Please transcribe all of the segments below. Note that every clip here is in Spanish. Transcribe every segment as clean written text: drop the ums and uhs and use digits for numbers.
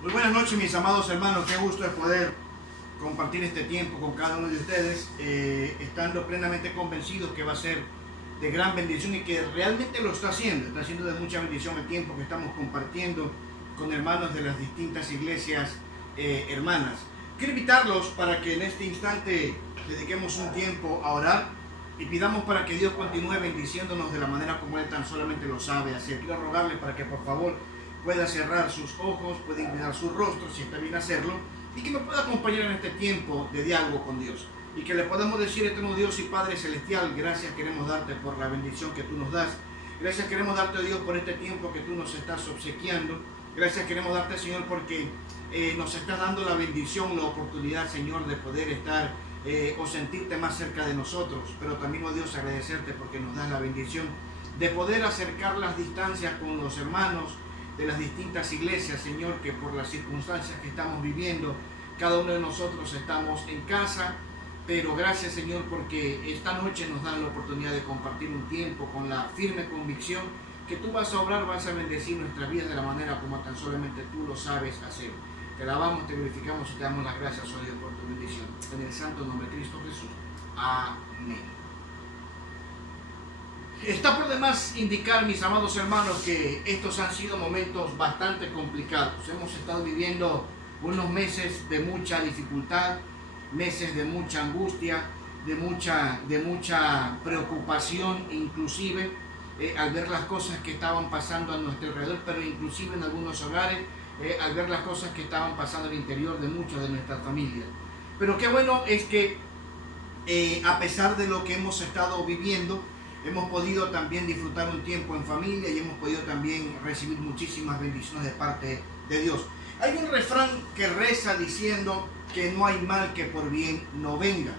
Muy buenas noches, mis amados hermanos. Qué gusto es poder compartir este tiempo con cada uno de ustedes, estando plenamente convencidos que va a ser de gran bendición y que realmente lo está haciendo. Está haciendo de mucha bendición el tiempo que estamos compartiendo con hermanos de las distintas iglesias hermanas. Quiero invitarlos para que en este instante dediquemos un tiempo a orar y pidamos para que Dios continúe bendiciéndonos de la manera como Él tan solamente lo sabe hacer. Quiero rogarle para que por favor pueda cerrar sus ojos, pueda inclinar su rostro si está bien hacerlo, y que me pueda acompañar en este tiempo de diálogo con Dios. Y que le podamos decir: eterno Dios y Padre Celestial, gracias queremos darte por la bendición que tú nos das. Gracias queremos darte, Dios, por este tiempo que tú nos estás obsequiando. Gracias queremos darte, Señor, porque nos estás dando la bendición, la oportunidad, Señor, de poder estar o sentirte más cerca de nosotros. Pero también, oh Dios, agradecerte porque nos das la bendición de poder acercar las distancias con los hermanos de las distintas iglesias, Señor, que por las circunstancias que estamos viviendo, cada uno de nosotros estamos en casa. Pero gracias, Señor, porque esta noche nos dan la oportunidad de compartir un tiempo con la firme convicción que tú vas a obrar, vas a bendecir nuestra vida de la manera como tan solamente tú lo sabes hacer. Te alabamos, te glorificamos y te damos las gracias, oh Dios, por tu bendición. En el santo nombre de Cristo Jesús. Amén. Está por demás indicar, mis amados hermanos, que estos han sido momentos bastante complicados. Hemos estado viviendo unos meses de mucha dificultad, meses de mucha angustia, de mucha preocupación, inclusive al ver las cosas que estaban pasando a nuestro alrededor, pero inclusive en algunos hogares, al ver las cosas que estaban pasando al interior de muchas de nuestras familias. Pero qué bueno es que a pesar de lo que hemos estado viviendo, hemos podido también disfrutar un tiempo en familia y hemos podido también recibir muchísimas bendiciones de parte de Dios. Hay un refrán que reza diciendo que no hay mal que por bien no venga.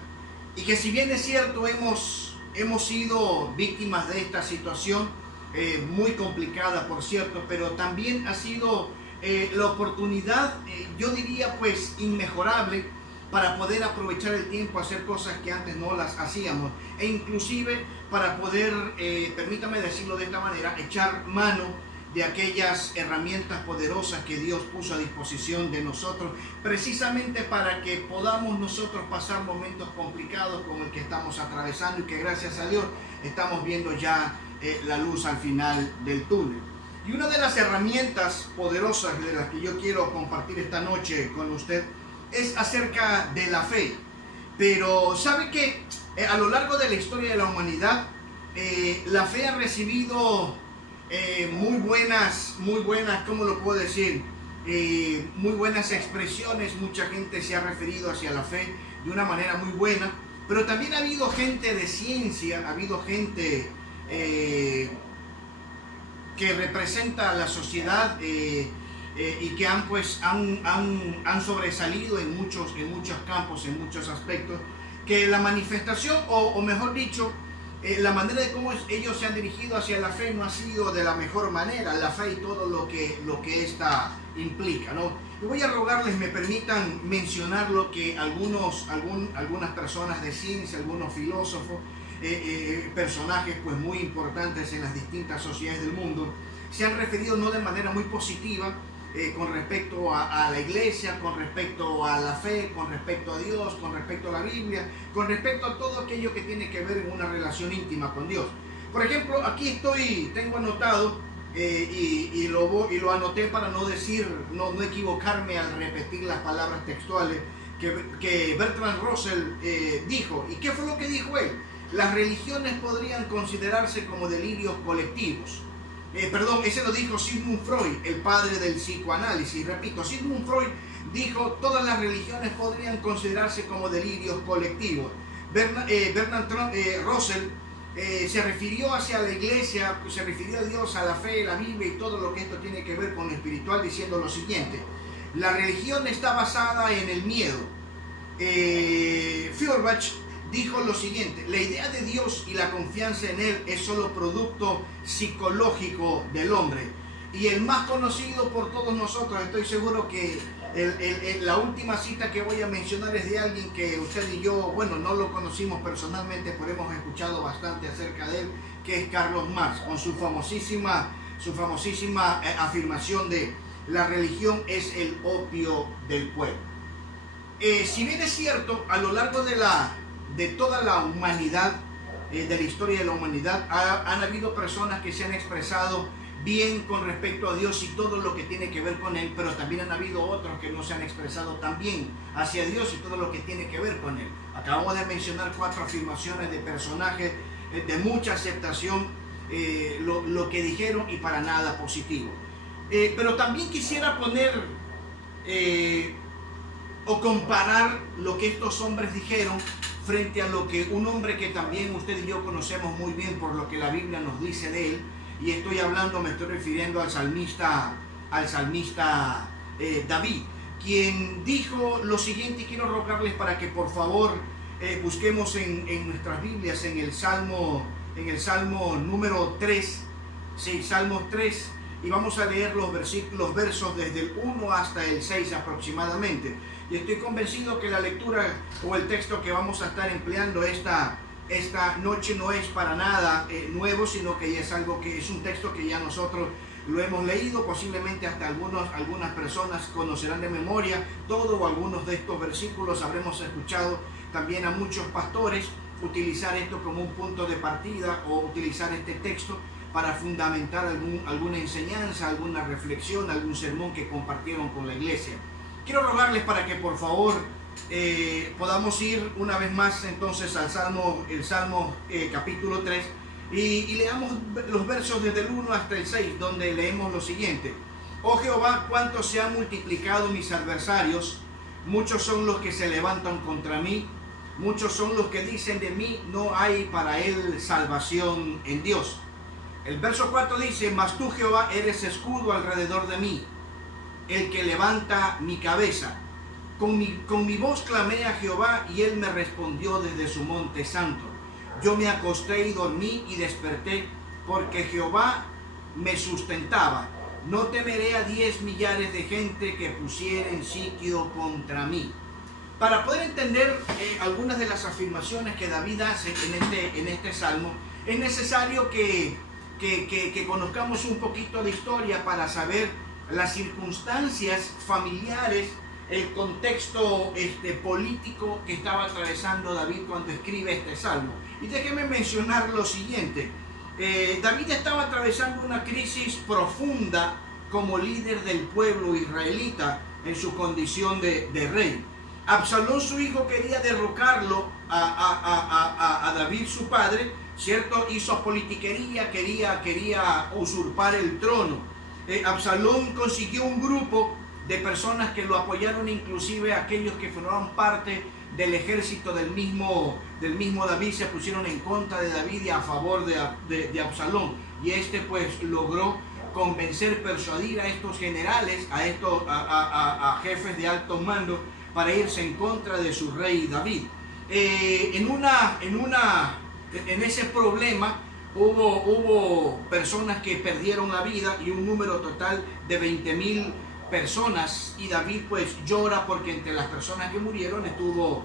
Y que si bien es cierto, hemos sido víctimas de esta situación muy complicada, por cierto, pero también ha sido la oportunidad, yo diría pues inmejorable, para poder aprovechar el tiempo a hacer cosas que antes no las hacíamos, e inclusive para poder, permítame decirlo de esta manera, echar mano de aquellas herramientas poderosas que Dios puso a disposición de nosotros, precisamente para que podamos nosotros pasar momentos complicados como el que estamos atravesando, y que gracias a Dios estamos viendo ya la luz al final del túnel. Y una de las herramientas poderosas de las que yo quiero compartir esta noche con usted es acerca de la fe. Pero sabe que a lo largo de la historia de la humanidad, la fe ha recibido muy buenas, ¿cómo lo puedo decir? Muy buenas expresiones. Mucha gente se ha referido hacia la fe de una manera muy buena, pero también ha habido gente de ciencia, ha habido gente que representa a la sociedad y que han sobresalido en muchos campos, en muchos aspectos, que la manifestación, o mejor dicho, la manera de cómo ellos se han dirigido hacia la fe no ha sido de la mejor manera, la fe y todo lo que esta implica, ¿no? Y voy a rogarles me permitan mencionar lo que algunas personas de ciencia, algunos filósofos, personajes pues muy importantes en las distintas sociedades del mundo, se han referido no de manera muy positiva con respecto a la iglesia, con respecto a la fe, con respecto a Dios, con respecto a la Biblia, con respecto a todo aquello que tiene que ver en una relación íntima con Dios. Por ejemplo, aquí tengo anotado y lo anoté para no equivocarme al repetir las palabras textuales que Bertrand Russell dijo. ¿Y qué fue lo que dijo él? Las religiones podrían considerarse como delirios colectivos. Ese lo dijo Sigmund Freud, el padre del psicoanálisis. Repito, Sigmund Freud dijo: todas las religiones podrían considerarse como delirios colectivos. Bertrand Russell se refirió hacia la iglesia, se refirió a Dios, a la fe, la Biblia y todo lo que esto tiene que ver con lo espiritual, diciendo lo siguiente: la religión está basada en el miedo. Feuerbach dijo lo siguiente: la idea de Dios y la confianza en Él es solo producto psicológico del hombre. Y el más conocido por todos nosotros, estoy seguro que la última cita que voy a mencionar es de alguien que usted y yo, bueno, no lo conocimos personalmente, pero hemos escuchado bastante acerca de él, que es Carlos Marx, con su famosísima afirmación de la religión es el opio del pueblo. Si bien es cierto, a lo largo de toda la humanidad, de la historia de la humanidad, han habido personas que se han expresado bien con respecto a Dios y todo lo que tiene que ver con Él, pero también han habido otros que no se han expresado tan bien hacia Dios y todo lo que tiene que ver con Él. Acabamos de mencionar 4 afirmaciones de personajes de mucha aceptación, lo que dijeron, y para nada positivo. Pero también quisiera poner o comparar lo que estos hombres dijeron frente a lo que un hombre que también usted y yo conocemos muy bien por lo que la Biblia nos dice de él, y me estoy refiriendo al salmista David, quien dijo lo siguiente, y quiero rogarles para que por favor busquemos en nuestras Biblias en el Salmo número 3, sí, Salmo 3, y vamos a leer los versos desde el 1 hasta el 6 aproximadamente. Y estoy convencido que la lectura o el texto que vamos a estar empleando esta noche no es para nada nuevo, sino que ya es un texto que ya nosotros lo hemos leído. Posiblemente hasta algunas personas conocerán de memoria todo o algunos de estos versículos. Habremos escuchado también a muchos pastores utilizar esto como un punto de partida o utilizar este texto para fundamentar alguna enseñanza, alguna reflexión, algún sermón que compartieron con la iglesia. Quiero rogarles para que por favor podamos ir una vez más entonces al Salmo capítulo 3 y leamos los versos desde el 1 hasta el 6, donde leemos lo siguiente: Oh Jehová, cuánto se han multiplicado mis adversarios, muchos son los que se levantan contra mí, muchos son los que dicen de mí, no hay para él salvación en Dios. El verso 4 dice: Mas tú, Jehová, eres escudo alrededor de mí, el que levanta mi cabeza. Con mi voz clamé a Jehová, y él me respondió desde su monte santo. Yo me acosté y dormí y desperté, porque Jehová me sustentaba. No temeré a 10 millares de gente que pusieren sitio contra mí. Para poder entender algunas de las afirmaciones que David hace en este salmo, es necesario que conozcamos un poquito de historia para saber las circunstancias familiares, el contexto político que estaba atravesando David cuando escribe este salmo. Y déjeme mencionar lo siguiente: David estaba atravesando una crisis profunda como líder del pueblo israelita en su condición de rey. Absalón, su hijo, quería derrocarlo a David, su padre, ¿cierto? Hizo politiquería, quería usurpar el trono. Absalón consiguió un grupo de personas que lo apoyaron, inclusive aquellos que formaban parte del ejército del mismo David se pusieron en contra de David y a favor de Absalón, y pues logró convencer, persuadir a estos generales, a jefes de alto mando, para irse en contra de su rey David. En ese problema hubo personas que perdieron la vida, y un número total de 20,000 personas, y David pues llora porque entre las personas que murieron estuvo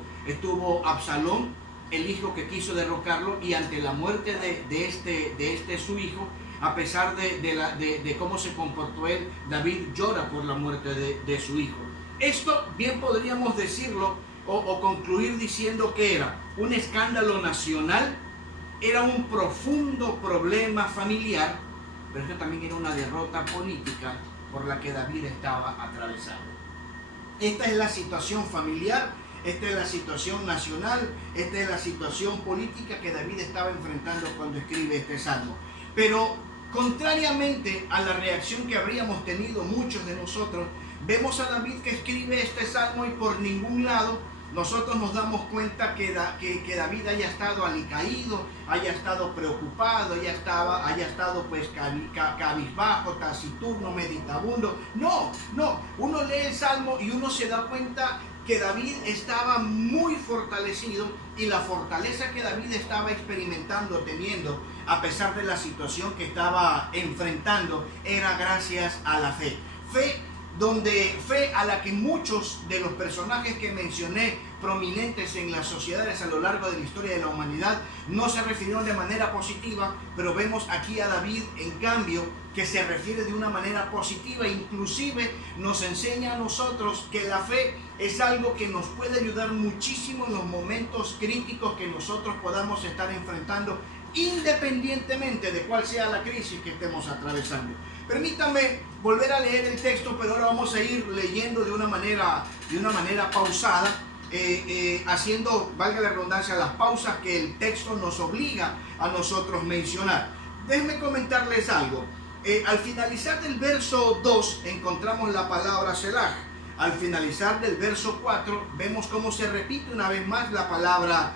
Absalón, el hijo que quiso derrocarlo, y ante la muerte de su hijo, a pesar de cómo se comportó él, David llora por la muerte de su hijo. Esto bien podríamos decirlo o concluir diciendo que era un escándalo nacional, era un profundo problema familiar, pero esto también era una derrota política por la que David estaba atravesando. Esta es la situación familiar, esta es la situación nacional, esta es la situación política que David estaba enfrentando cuando escribe este salmo. Pero contrariamente a la reacción que habríamos tenido muchos de nosotros, vemos a David que escribe este salmo y por ningún lado nosotros nos damos cuenta que David haya estado alicaído, haya estado preocupado, haya estado pues cabizbajo, taciturno, meditabundo. No, uno lee el salmo y uno se da cuenta que David estaba muy fortalecido, y la fortaleza que David estaba experimentando, teniendo, a pesar de la situación que estaba enfrentando, era gracias a la fe. Fe a la que muchos de los personajes que mencioné prominentes en las sociedades a lo largo de la historia de la humanidad no se refirieron de manera positiva, pero vemos aquí a David, en cambio, que se refiere de una manera positiva, inclusive nos enseña a nosotros que la fe es algo que nos puede ayudar muchísimo en los momentos críticos que nosotros podamos estar enfrentando, independientemente de cuál sea la crisis que estemos atravesando. Permítanme volver a leer el texto, pero ahora vamos a ir leyendo de una manera pausada, haciendo, valga la redundancia, las pausas que el texto nos obliga a nosotros mencionar. Déjenme comentarles algo. Al finalizar del verso 2 encontramos la palabra Selah. Al finalizar del verso 4 vemos cómo se repite una vez más la palabra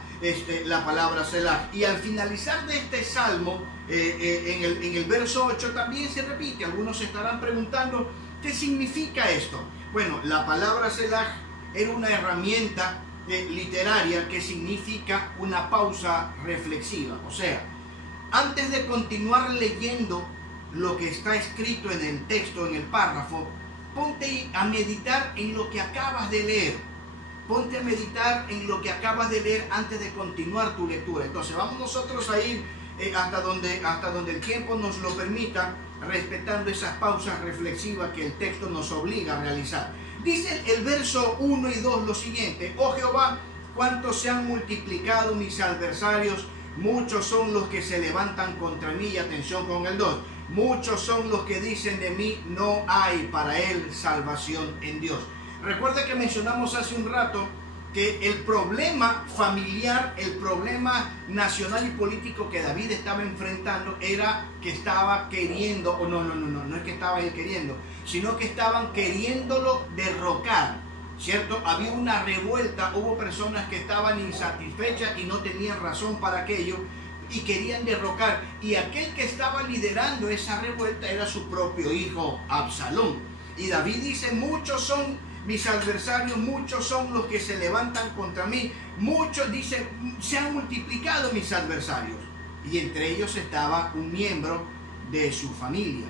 Selah. Y al finalizar de este salmo, en el verso 8 también se repite. Algunos se estarán preguntando, ¿qué significa esto? Bueno, la palabra Selah era una herramienta literaria que significa una pausa reflexiva. O sea, antes de continuar leyendo lo que está escrito en el texto, en el párrafo, ponte a meditar en lo que acabas de leer. Ponte a meditar en lo que acabas de leer antes de continuar tu lectura. Entonces vamos nosotros a ir hasta donde el tiempo nos lo permita, respetando esas pausas reflexivas que el texto nos obliga a realizar. Dice el verso 1 y 2 lo siguiente: oh Jehová, cuánto se han multiplicado mis adversarios, muchos son los que se levantan contra mí. Y atención con el 2. Muchos son los que dicen de mí, no hay para él salvación en Dios. Recuerda que mencionamos hace un rato que el problema familiar, el problema nacional y político que David estaba enfrentando era que estaba queriendo, o no es que estaba él queriendo, sino que estaban queriéndolo derrocar, ¿cierto? Había una revuelta, hubo personas que estaban insatisfechas y no tenían razón para aquello, y querían derrocar, y aquel que estaba liderando esa revuelta era su propio hijo Absalón. Y David dice, muchos son mis adversarios, muchos son los que se levantan contra mí, muchos, dice, se han multiplicado mis adversarios, y entre ellos estaba un miembro de su familia.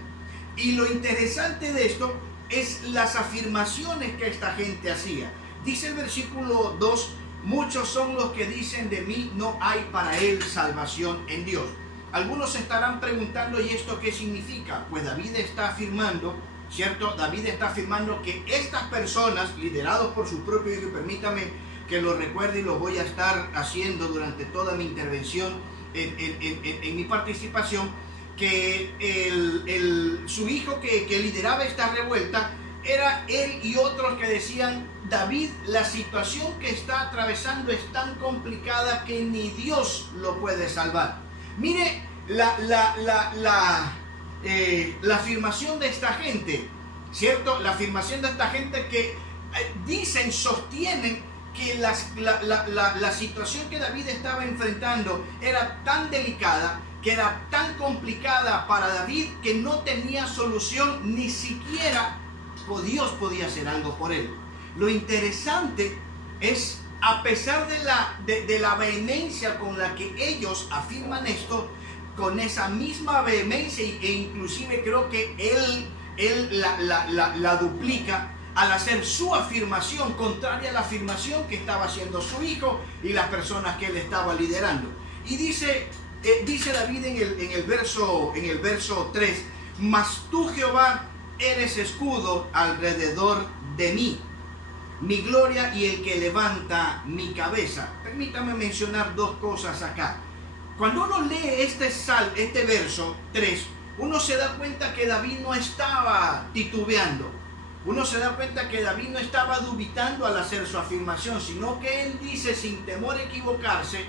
Y lo interesante de esto es las afirmaciones que esta gente hacía. Dice el versículo 2, muchos son los que dicen de mí, no hay para él salvación en Dios. Algunos se estarán preguntando, ¿y esto qué significa? Pues David está afirmando, ¿cierto? David está afirmando que estas personas, liderados por su propio hijo, y permítame que lo recuerde y lo voy a estar haciendo durante toda mi intervención en mi participación, que su hijo que lideraba esta revuelta era él y otros que decían, David, la situación que está atravesando es tan complicada que ni Dios lo puede salvar. Mire la afirmación de esta gente, ¿cierto? La afirmación de esta gente que sostienen que la situación que David estaba enfrentando era tan delicada, que era tan complicada para David, que no tenía solución, ni siquiera Dios podía hacer algo por él. Lo interesante es, a pesar de la vehemencia con la que ellos afirman esto, con esa misma vehemencia, e inclusive creo que él la duplica al hacer su afirmación contraria a la afirmación que estaba haciendo su hijo y las personas que él estaba liderando. Y dice David en el verso 3, mas tú, Jehová, eres escudo alrededor de mí, mi gloria y el que levanta mi cabeza. Permítame mencionar dos cosas acá. Cuando uno lee este verso 3, uno se da cuenta que David no estaba titubeando. Uno se da cuenta que David no estaba dubitando al hacer su afirmación, sino que él dice sin temor a equivocarse,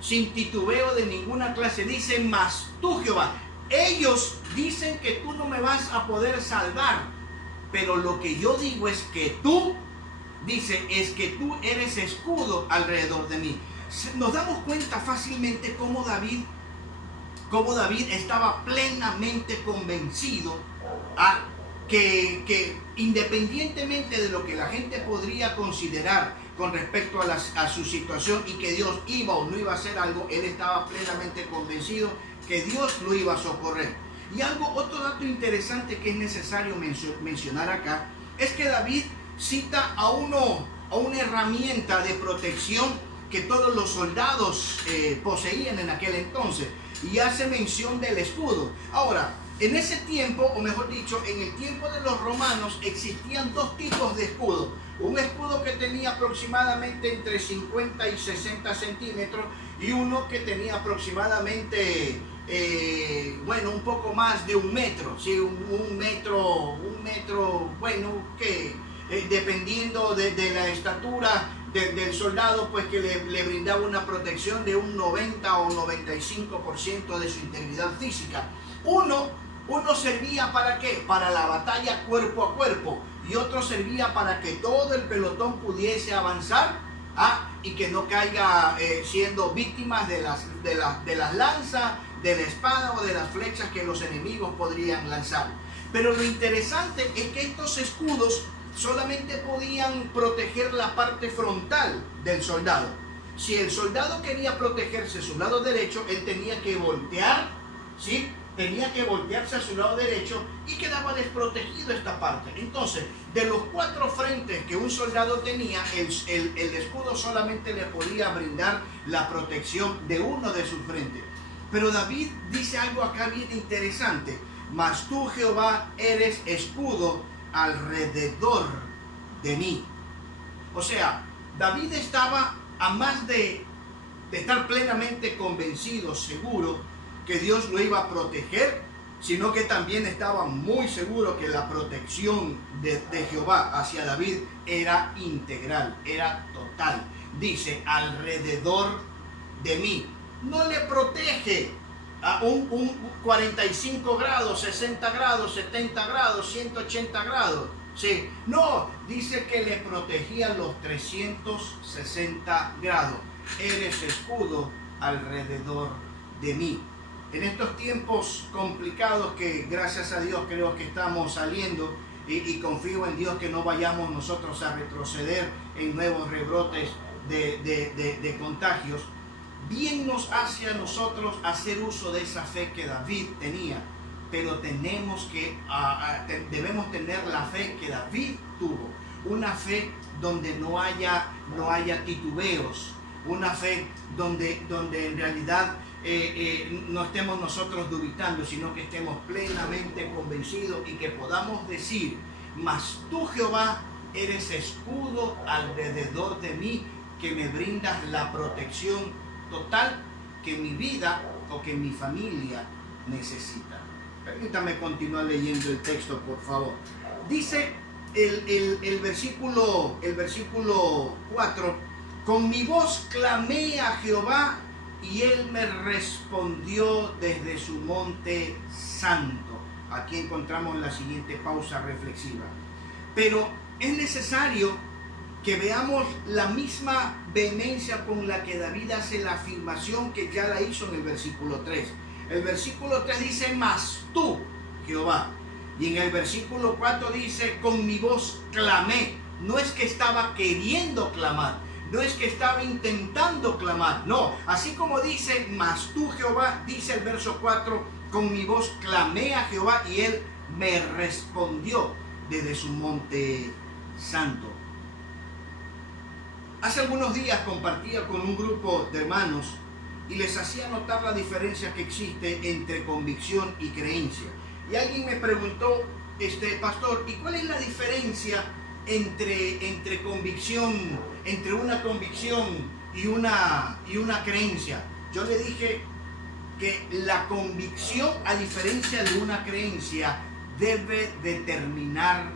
sin titubeo de ninguna clase, dice, mas tú, Jehová. Ellos dicen que tú no me vas a poder salvar, pero lo que yo digo es que tú, dice, es que tú eres escudo alrededor de mí. Nos damos cuenta fácilmente cómo David estaba plenamente convencido que independientemente de lo que la gente podría considerar con respecto a su situación y que Dios iba o no iba a hacer algo, él estaba plenamente convencido que Dios lo iba a socorrer. Y otro dato interesante que es necesario mencionar acá, es que David cita a una herramienta de protección que todos los soldados poseían en aquel entonces, y hace mención del escudo. Ahora, En ese tiempo, o mejor dicho, en el tiempo de los romanos existían dos tipos de escudo. Un escudo que tenía aproximadamente entre 50 y 60 centímetros y uno que tenía aproximadamente, un poco más de 1 metro. ¿Sí? un metro, bueno, que dependiendo de la estatura del soldado, pues que le brindaba una protección de un 90 o 95% de su integridad física. Uno servía ¿para qué? Para la batalla cuerpo a cuerpo, y otro servía para que todo el pelotón pudiese avanzar y que no caiga siendo víctimas de las lanzas, de la espada o de las flechas que los enemigos podrían lanzar. Pero lo interesante es que estos escudos solamente podían proteger la parte frontal del soldado. Si el soldado quería protegerse su lado derecho, él tenía que voltear, ¿sí? Tenía que voltearse a su lado derecho y quedaba desprotegido esta parte. Entonces, de los 4 frentes que un soldado tenía, el escudo solamente le podía brindar la protección de uno de sus frentes. Pero David dice algo acá bien interesante: mas tú, Jehová, eres escudo alrededor de mí. O sea, David estaba, a más de estar plenamente convencido, seguro que Dios lo iba a proteger, sino que también estaba muy seguro que la protección de Jehová hacia David era integral, era total. Dice, alrededor de mí. No le protege a un 45 grados, 60 grados, 70 grados, 180 grados. Sí, no, dice que le protegía los 360 grados. Eres escudo alrededor de mí. En estos tiempos complicados que gracias a Dios creo que estamos saliendo, y confío en Dios que no vayamos nosotros a retroceder en nuevos rebrotes de contagios, bien nos hace a nosotros hacer uso de esa fe que David tenía, pero debemos tener la fe que David tuvo, una fe donde no haya titubeos, una fe donde en realidad no estemos nosotros dubitando, sino que estemos plenamente convencidos y que podamos decir, mas tú, Jehová, eres escudo alrededor de mí, que me brindas la protección total que mi vida o que mi familia necesita. Permítame continuar leyendo el texto, por favor. Dice el versículo 4, con mi voz clamé a Jehová y él me respondió desde su monte santo. Aquí encontramos la siguiente pausa reflexiva. Pero es necesario que veamos la misma vehemencia con la que David hace la afirmación que ya la hizo en el versículo 3. El versículo 3 dice, mas tú, Jehová. Y en el versículo 4 dice, con mi voz clamé. No es que estaba queriendo clamar, no es que estaba intentando clamar, no. Así como dice, mas tú, Jehová, dice el verso 4, con mi voz clamé a Jehová y él me respondió desde su monte santo. Hace algunos días compartía con un grupo de hermanos y les hacía notar la diferencia que existe entre convicción y creencia. Y alguien me preguntó, pastor, ¿y cuál es la diferencia entre convicción, entre una convicción y una creencia? Yo le dije que la convicción, a diferencia de una creencia, debe determinar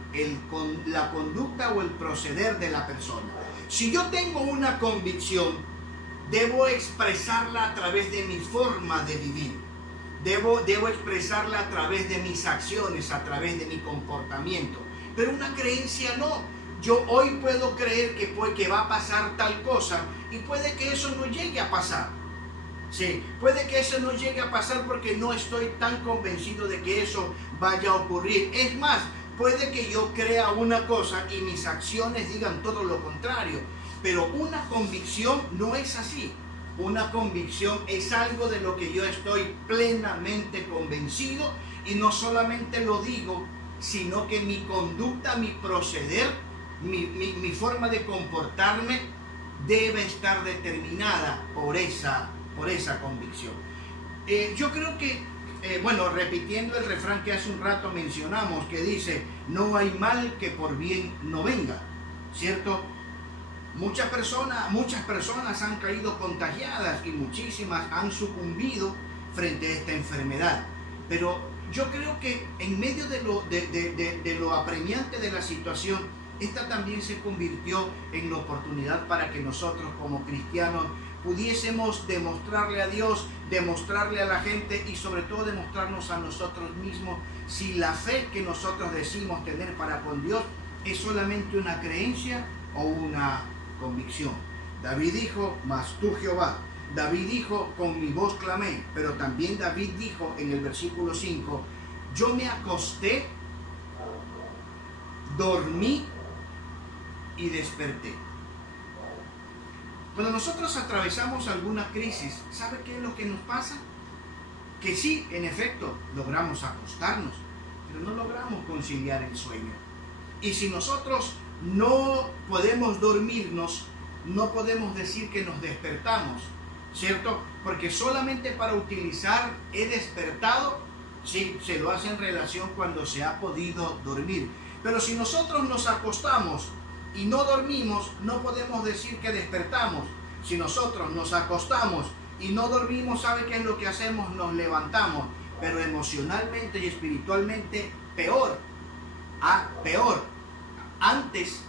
la conducta o el proceder de la persona. Si yo tengo una convicción, debo expresarla a través de mi forma de vivir. Debo expresarla a través de mis acciones, a través de mi comportamiento. Pero una creencia no. Yo hoy puedo creer que va a pasar tal cosa y puede que eso no llegue a pasar. Sí, puede que eso no llegue a pasar porque no estoy tan convencido de que eso vaya a ocurrir. Es más, puede que yo crea una cosa y mis acciones digan todo lo contrario. Pero una convicción no es así. Una convicción es algo de lo que yo estoy plenamente convencido, y no solamente lo digo, sino que mi conducta, mi proceder, mi forma de comportarme debe estar determinada por esa convicción. Yo creo que repitiendo el refrán que hace un rato mencionamos, que dice, no hay mal que por bien no venga, ¿cierto? Muchas personas han caído contagiadas y muchísimas han sucumbido frente a esta enfermedad. Pero yo creo que en medio de lo apremiante de la situación, esta también se convirtió en la oportunidad para que nosotros como cristianos pudiésemos demostrarle a Dios, demostrarle a la gente y sobre todo demostrarnos a nosotros mismos si la fe que nosotros decimos tener para con Dios es solamente una creencia o una convicción. David dijo, mas tú Jehová. David dijo, con mi voz clamé. Pero también David dijo en el versículo 5, yo me acosté, dormí y desperté. Cuando nosotros atravesamos alguna crisis, ¿sabe qué es lo que nos pasa? Que sí, en efecto, logramos acostarnos, pero no logramos conciliar el sueño. Y si nosotros no podemos dormirnos, no podemos decir que nos despertamos, ¿cierto? Porque solamente para utilizar he despertado, sí, se lo hace en relación cuando se ha podido dormir. Pero si nosotros nos acostamos y no dormimos, no podemos decir que despertamos. Si nosotros nos acostamos y no dormimos, ¿sabe qué es lo que hacemos? Nos levantamos, pero emocionalmente y espiritualmente peor. Peor. Antes,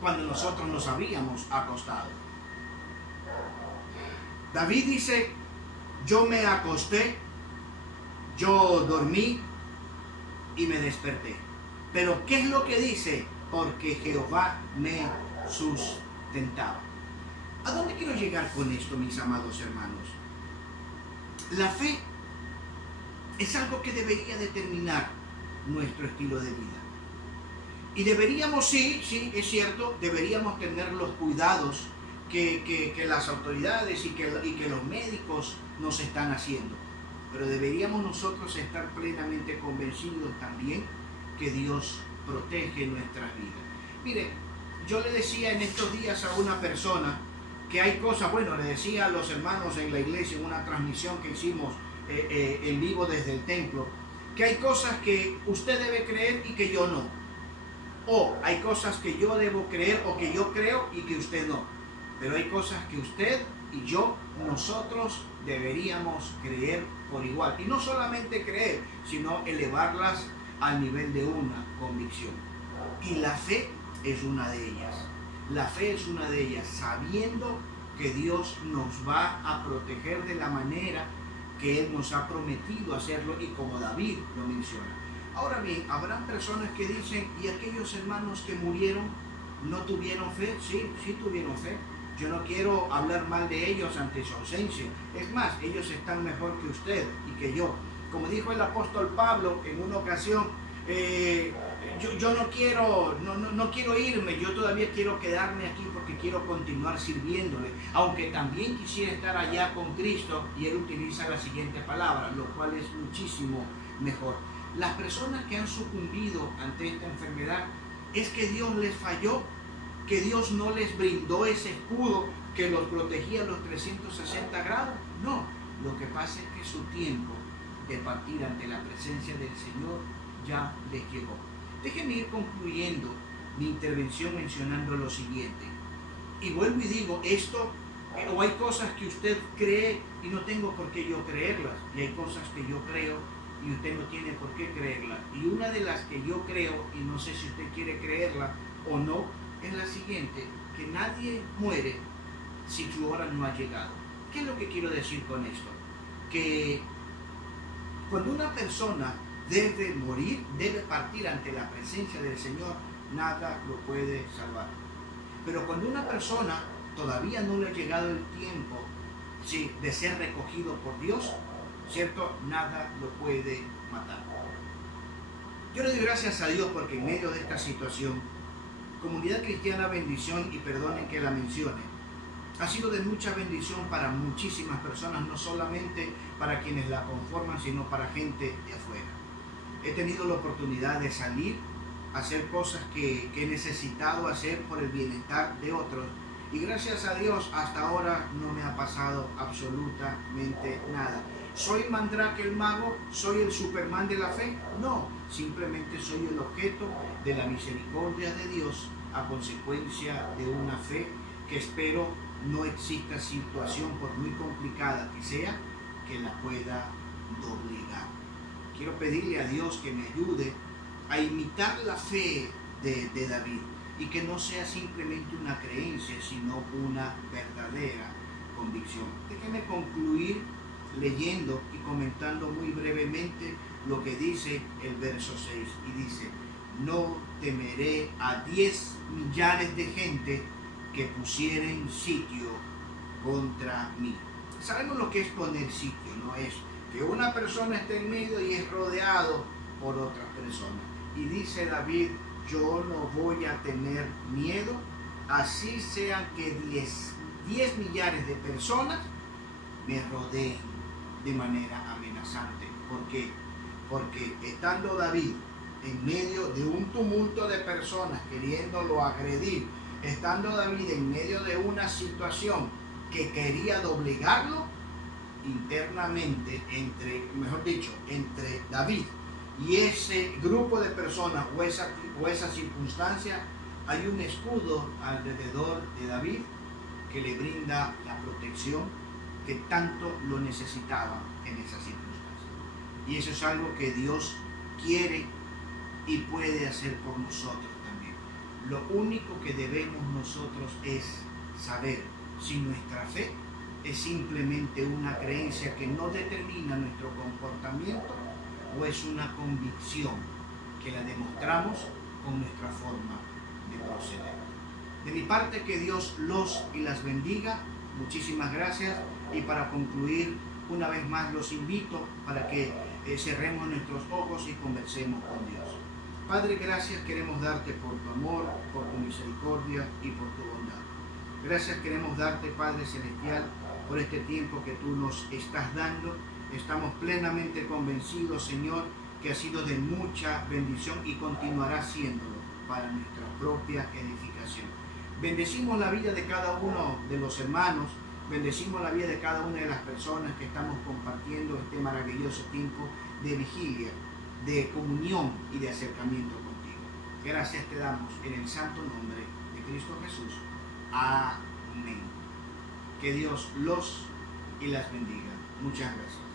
cuando nosotros nos habíamos acostado. David dice, yo me acosté, yo dormí y me desperté. Pero ¿qué es lo que dice? Porque Jehová me sustentaba. ¿A dónde quiero llegar con esto, mis amados hermanos? La fe es algo que debería determinar nuestro estilo de vida. Y deberíamos, sí, es cierto, deberíamos tener los cuidados que las autoridades y que los médicos nos están haciendo. Pero deberíamos nosotros estar plenamente convencidos también que Dios protege nuestras vidas. Mire, yo le decía en estos días a una persona que hay cosas, le decía a los hermanos en la iglesia en una transmisión que hicimos en vivo desde el templo, que hay cosas que usted debe creer y que yo no. O hay cosas que yo debo creer o que yo creo y que usted no. Pero hay cosas que usted y yo, nosotros deberíamos creer por igual. Y no solamente creer, sino elevarlas al nivel de una convicción. Y la fe es una de ellas. La fe es una de ellas, sabiendo que Dios nos va a proteger de la manera que Él nos ha prometido hacerlo y como David lo menciona. Ahora bien, habrán personas que dicen, ¿y aquellos hermanos que murieron no tuvieron fe? Sí, sí tuvieron fe. Yo no quiero hablar mal de ellos ante su ausencia. Es más, ellos están mejor que usted y que yo. Como dijo el apóstol Pablo en una ocasión, yo no quiero irme, yo todavía quiero quedarme aquí porque quiero continuar sirviéndole, aunque también quisiera estar allá con Cristo, y él utiliza la siguiente palabra, lo cual es muchísimo mejor. Las personas que han sucumbido ante esta enfermedad es que Dios les falló, que Dios no les brindó ese escudo que los protegía a los 360 grados. No, lo que pasa es que su tiempo de partir ante la presencia del Señor ya les llegó. Déjenme ir concluyendo mi intervención mencionando lo siguiente. Y vuelvo y digo, o hay cosas que usted cree y no tengo por qué yo creerlas, y hay cosas que yo creo y usted no tiene por qué creerlas. Y una de las que yo creo, y no sé si usted quiere creerla o no, es la siguiente, que nadie muere si su hora no ha llegado. ¿Qué es lo que quiero decir con esto? Que cuando una persona debe morir, debe partir ante la presencia del Señor, nada lo puede salvar. Pero cuando una persona todavía no le ha llegado el tiempo, sí, de ser recogido por Dios, ¿cierto? Nada lo puede matar. Yo le doy gracias a Dios porque en medio de esta situación, Comunidad Cristiana Bendición, y perdonen que la mencione, ha sido de mucha bendición para muchísimas personas, no solamente para quienes la conforman, sino para gente de afuera. He tenido la oportunidad de salir, hacer cosas que he necesitado hacer por el bienestar de otros, y gracias a Dios hasta ahora no me ha pasado absolutamente nada. ¿Soy Mandrake el mago? ¿Soy el Superman de la fe? No, simplemente soy el objeto de la misericordia de Dios a consecuencia de una fe que espero no exista situación, por muy complicada que sea, que la pueda doblegar. Quiero pedirle a Dios que me ayude a imitar la fe de David y que no sea simplemente una creencia, sino una verdadera convicción. Déjeme concluir leyendo y comentando muy brevemente lo que dice el verso 6, y dice: no temeré a 10 millares de gente que pusieren sitio contra mí. Sabemos lo que es poner sitio, no es que una persona esté en medio y es rodeado por otras personas. Y dice David: yo no voy a tener miedo, así sean que 10 millares de personas me rodeen de manera amenazante. ¿Por qué? Porque estando David en medio de un tumulto de personas queriéndolo agredir, estando David en medio de una situación que quería doblegarlo, internamente entre David y ese grupo de personas o esa circunstancia, hay un escudo alrededor de David que le brinda la protección que tanto lo necesitaba en esa circunstancia. Y eso es algo que Dios quiere y puede hacer por nosotros también. Lo único que debemos nosotros es saber si nuestra fe es simplemente una creencia que no determina nuestro comportamiento, o es una convicción que la demostramos con nuestra forma de proceder. De mi parte, que Dios los y las bendiga. Muchísimas gracias. Y para concluir, una vez más los invito para que cerremos nuestros ojos y conversemos con Dios. Padre, gracias queremos darte por tu amor, por tu misericordia y por tu bondad. Gracias queremos darte, Padre Celestial, por este tiempo que tú nos estás dando. Estamos plenamente convencidos, Señor, que ha sido de mucha bendición y continuará siéndolo para nuestra propia edificación. Bendecimos la vida de cada uno de los hermanos, bendecimos la vida de cada una de las personas que estamos compartiendo este maravilloso tiempo de vigilia, de comunión y de acercamiento contigo. Gracias te damos en el santo nombre de Cristo Jesús. Amén. Que Dios los y las bendiga. Muchas gracias.